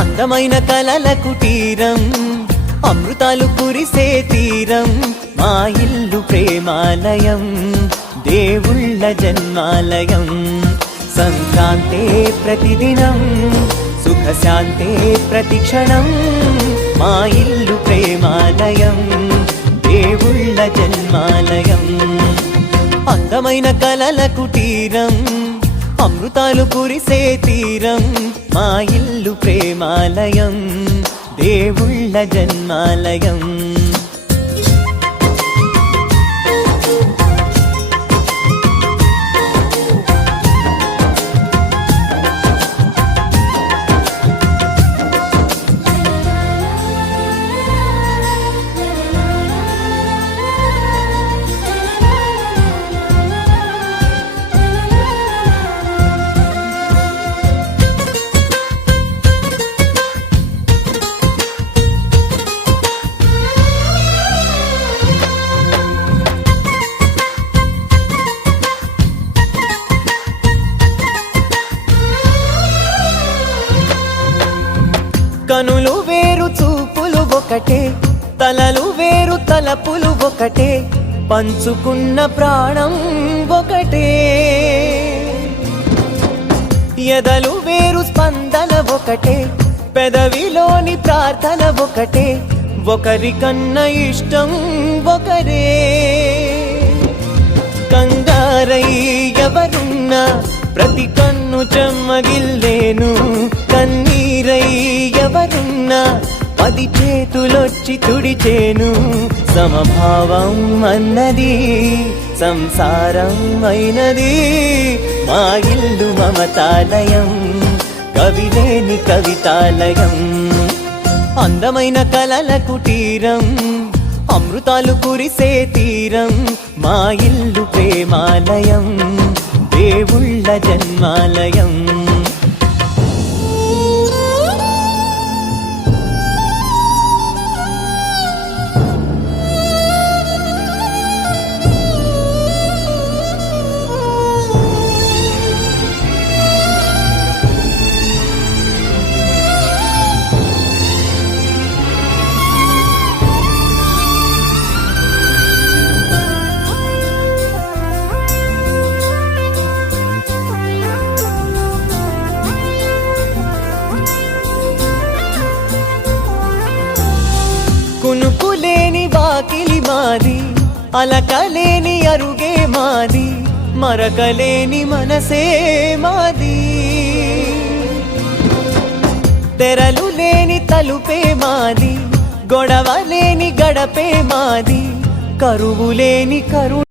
అందమైన కలల కుటీరం, అమృతాలు కురిసే తీరం, మా ఇల్లు ప్రేమాలయం, దేవుళ్ళ జన్మాలయం. సంక్రాంతే ప్రతిదినం, సుఖశాంతే ప్రతిక్షణం, మా ఇల్లు ప్రేమాలయం, దేవుళ్ళ జన్మాలయం. అందమైన కలల కుటీరం, అమృతాలు కురిసే తీరం, మా ఇల్లు ప్రేమాలయం, దేవుళ్ళ జన్మాలయం. కనులు వేరు చూపులు ఒకటే, తలలు వేరు తలపులు ఒకటే, పంచుకున్న ప్రాణం ఒకటే. ఎదలు వేరు స్పందన ఒకటే, పెదవిలోని ప్రార్థన ఒకటే, ఒకరికన్నా ఇష్టం ఒకరే. కంగారై ఎవరున్నా ప్రతి కన్ను చెమ్మగిల్లేను, కన్నీరై ఎవరున్నా 10 చేతులొచ్చి తుడిచేను. సమభావం అన్నది సంసారం అయినది, మా ఇల్లు మమతాలయం, కవిలేని కవితాలయం. అందమైన కలల కుటీరం, అమృతాలు కురిసే తీరం, మా ఇల్లు ప్రేమాలయం, దేవుళ్ళ జన్మాలయం. కునుకులేని వాకిలి మాది, అలకలేని అరుగే మాది, మరకలేని మనసే మాది. తెరలు లేని తలుపే మాది, గొడవ లేని గడపే మాది, కరువు లేని కరు